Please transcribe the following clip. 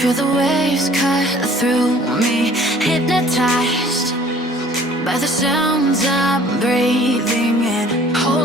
Feel the waves cut through me, hypnotized by the sounds I'm breathing in. Hold